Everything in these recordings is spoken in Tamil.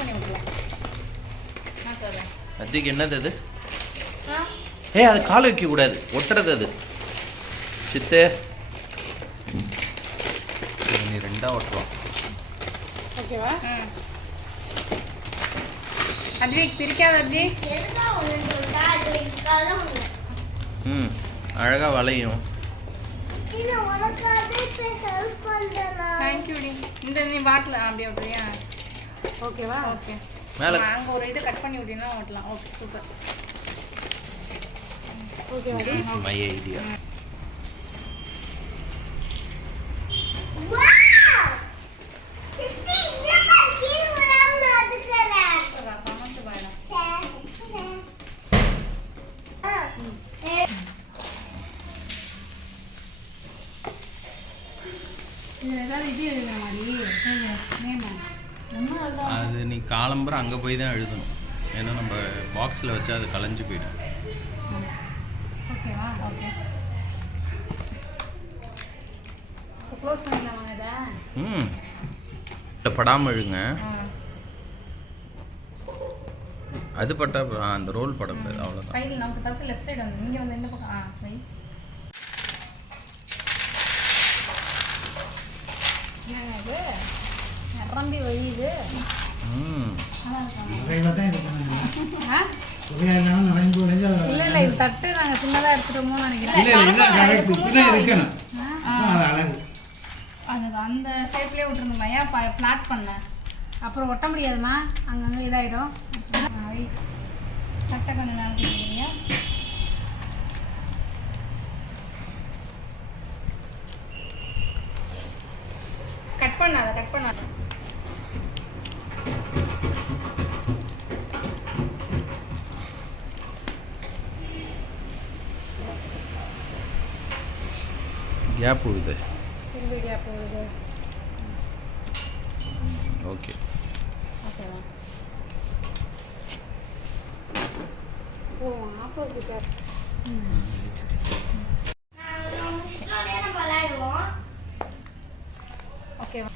பண்ணி விட்டுலாம். நான் சொல்கிறேன் அதுக்கு என்னது அது? அது கால் வைக்க கூடாது, ஒட்டுறது அது. சித்து நீ ரெண்டா ஒட்டுறோம். ஓகேவா? அத்விக் பிரிக்காத அத்விக். அழகா வளையும். தேங்க்யூ டி. இந்த நீ வாட்டல அப்படியே அப்படியா? ஓகேவா? ஓகே. மேல அங்க ஒரு இதை கட் பண்ணி விட்டீங்கன்னா ஓட்டலாம். Okay super. Okay this is my idea. அது நீ காலம்பரம் அங்கே போய் தான் எழுதணும். ஏன்னா நம்ம பாக்ஸில் வச்சா அது கலைஞ்சு போயிடும். ஓகேவா? ஓகே. க்ளோஸ் பண்ணிடலாமா இதை? படாமல் எழுங்க. அது பட்டா அந்த ரோல் படம் பேர் அவ்வளோதான். ஃபைல் நமக்கு ஃபர்ஸ்ட் லெஃப்ட் சைடு வந்து இங்கே வந்து இந்த பக்கம் வை. என்னங்க இது நிரம்பி வழியுது. இல்லை இது தட்டு நாங்கள் சின்னதாக எடுத்துட்டோமோன்னு நினைக்கிறேன். அதுக்கு அந்த ஷேப்லேயே விட்டுருந்தோம்மா. ஏன் ஃப்ளாட் பண்ணேன் அப்புறம் ஒட்ட முடியாதுமா, அங்கங்கே இதாகிடும். தட்டை கொஞ்சம் நேரம் கொடுக்குறீங்க. கட் பண்ணாத கட் பண்ணாத. கேப் விடுது. இந்த கேப் விடுது. ஓகே ஓகேவா? ஓ ஆப்போசிட். ஓகேவா?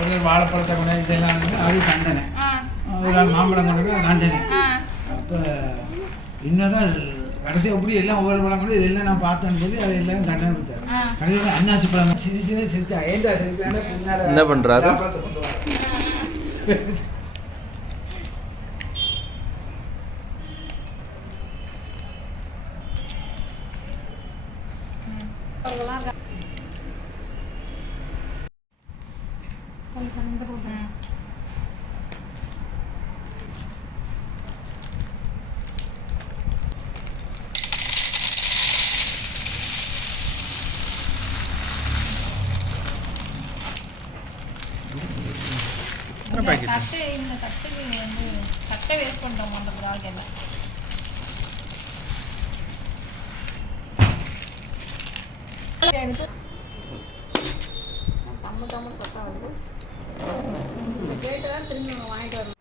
ஒரு வாழைப்பழத்தை கொண்டு இதெல்லாம் அது கண்டனை, மாம்பழம் கொண்டு கண்டனை. அப்போ இன்னொரு கடைசி எப்படி எல்லாம் ஒவ்வொரு பழம் கூட இதெல்லாம் நான் பார்த்தேன்னு சொல்லி அதை எல்லாம் கண்டனை கொடுத்தாரு. கடைசியில் அன்னாசி பழம் சிரிச்சு சிரிச்சா ஏண்டா சிரிச்சானே என்ன பண்ணுறாரு? இந்த தட்டுக்கு வந்து தட்டை வேஸ்ட் பண்ணுறோம் அந்த ப்ராப்ளம். தமிழ் சத்தம் வந்து கேட்டு தான் திரும்பி வாங்கிட்டு வரணும்.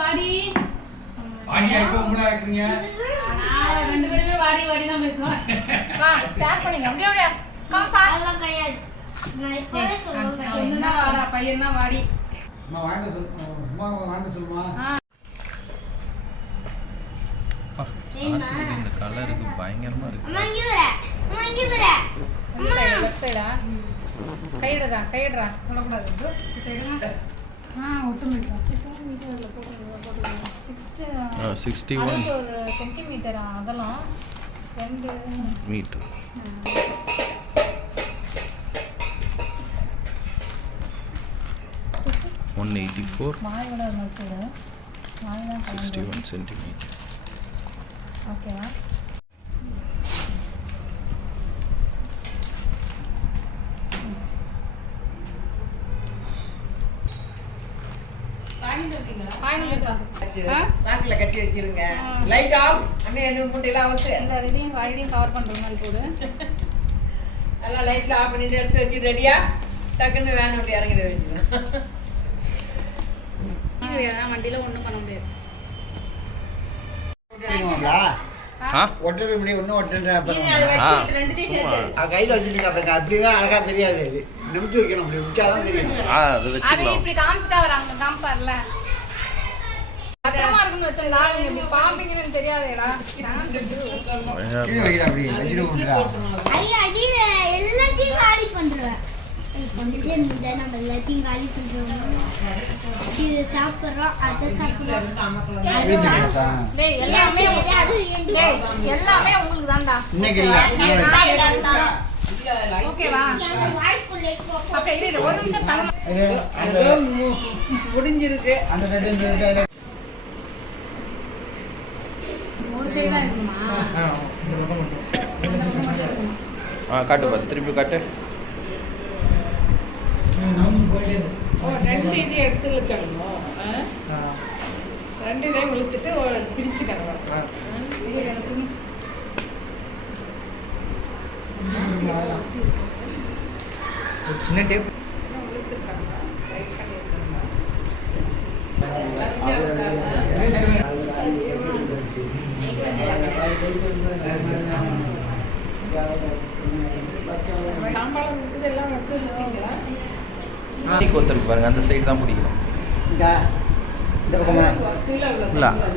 வாடி ரெண்டு பேருமே வாடி வாடி தான் பேசுவான். வா ஷேர் பண்ணுங்க. அப்படியே அப்படியே கம் பாஸ் கிடையாது. நான் இப்பவே சொல்றேன். ஒண்ணுனா வாடா, பையன்னா வாடி. அம்மா வாங்க சொல்லு. அம்மா வாங்க சொல்லுமா. இந்த கலருக்கு பயங்கரமா இருக்கு. அம்மா இங்க வர. அம்மா இங்க வர. இந்த சைடு லெஃப்ட் சைடா? கையிடடா கையிடடா. சொல்லக்கூடாது. சிட்டேங்க. ஆட்டோமேட்டிக்கா மீட்டர்ல போடுங்க. 61 சென்டிமீட்டர் அகலம் 2 மீட்டர். 184 மாயோட மல்டில 61 சென்டிமீட்டர். ஓகேவா? பாயிண்ட் இருக்கீங்களா? பாயிண்ட் சாக்குல கட்டி வச்சிருங்க. Light off. அண்ணே என்ன முட்டைலாம் வச்சு இந்த ரெடியும் கவர் பண்றோம் போடு. எல்லாம் லைட்ல ஆஃப் பண்ணிட்டு எடுத்து வச்சு ரெடியா டக்குன்னு வேன் விட்டு இறங்கிட வேண்டியது. வண்டியில ஒண்ணும் பண்ண முடியாது. ஒட்டுறது முடியும் ஒன்றும் ஒட்டுறேன் கையில் வச்சுட்டு அப்புறம் அப்படிதான் அழகா தெரியாது. நிமித்து வைக்கணும், அப்படி வச்சாதான் தெரியும். அது வச்சுக்கலாம். இப்படி காமிச்சிட்டா வராங்க காமிப்பார்ல. கஷ்டமா இருக்குன்னு வச்சா நீங்க இப்படி பாப்பீங்கன்னு தெரியாதேடா. கீழே வைக்கிற அப்படி வச்சிருக்கோம்டா. எல்லாத்தையும் காலி பண்றேன். பண்ணிட்டே இருந்தேன். நம்ம எல்லாத்தையும் காலி பண்றோம். இது சாப்பிடுறோம், அதை சாப்பிடுறோம். எல்லாமே உங்களுக்கு தான்டா. இன்னைக்கு இல்ல ஓகேவா? அப்ப இரு ஒரு நிமிஷம் முடிஞ்சிருக்கு. அந்த ரெண்டு ஒரு சைடு தான் இருக்குமா? காட்டு பா, திருப்பி காட்டு. ரெண்டு இது எடுத்து இழுக்கணும். ரெண்டு இதையும் இழுத்துட்டு பிடிச்சுக்கணும். ஒரு சின்ன டேப் கோத்தல் பாருங்க, அந்த சைடு தான் பிடிக்கணும். இந்த பக்கமா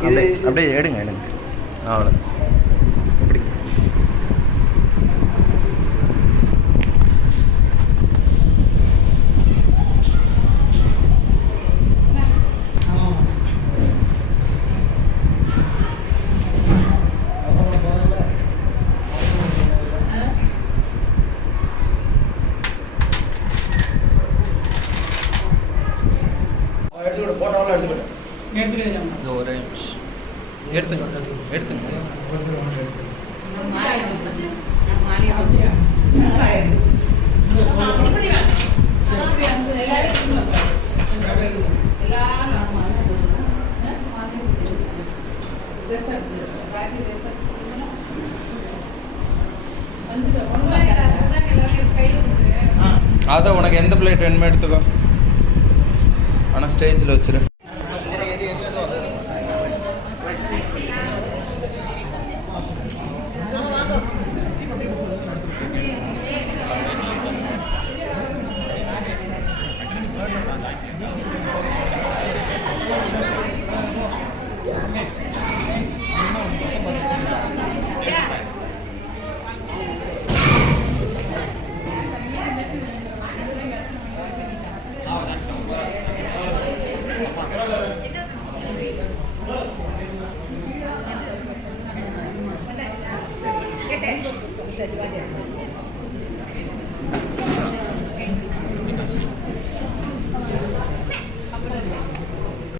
இல்லை, அப்படியே எடுங்க அவ்வளோ. எப்படி ஒரே எடுத்துங்க. அதான் உனக்கு எந்த பிளேட் வேணுமோ எடுத்துக்கோ. ஆனால் ஸ்டேஜில் வச்சிரு.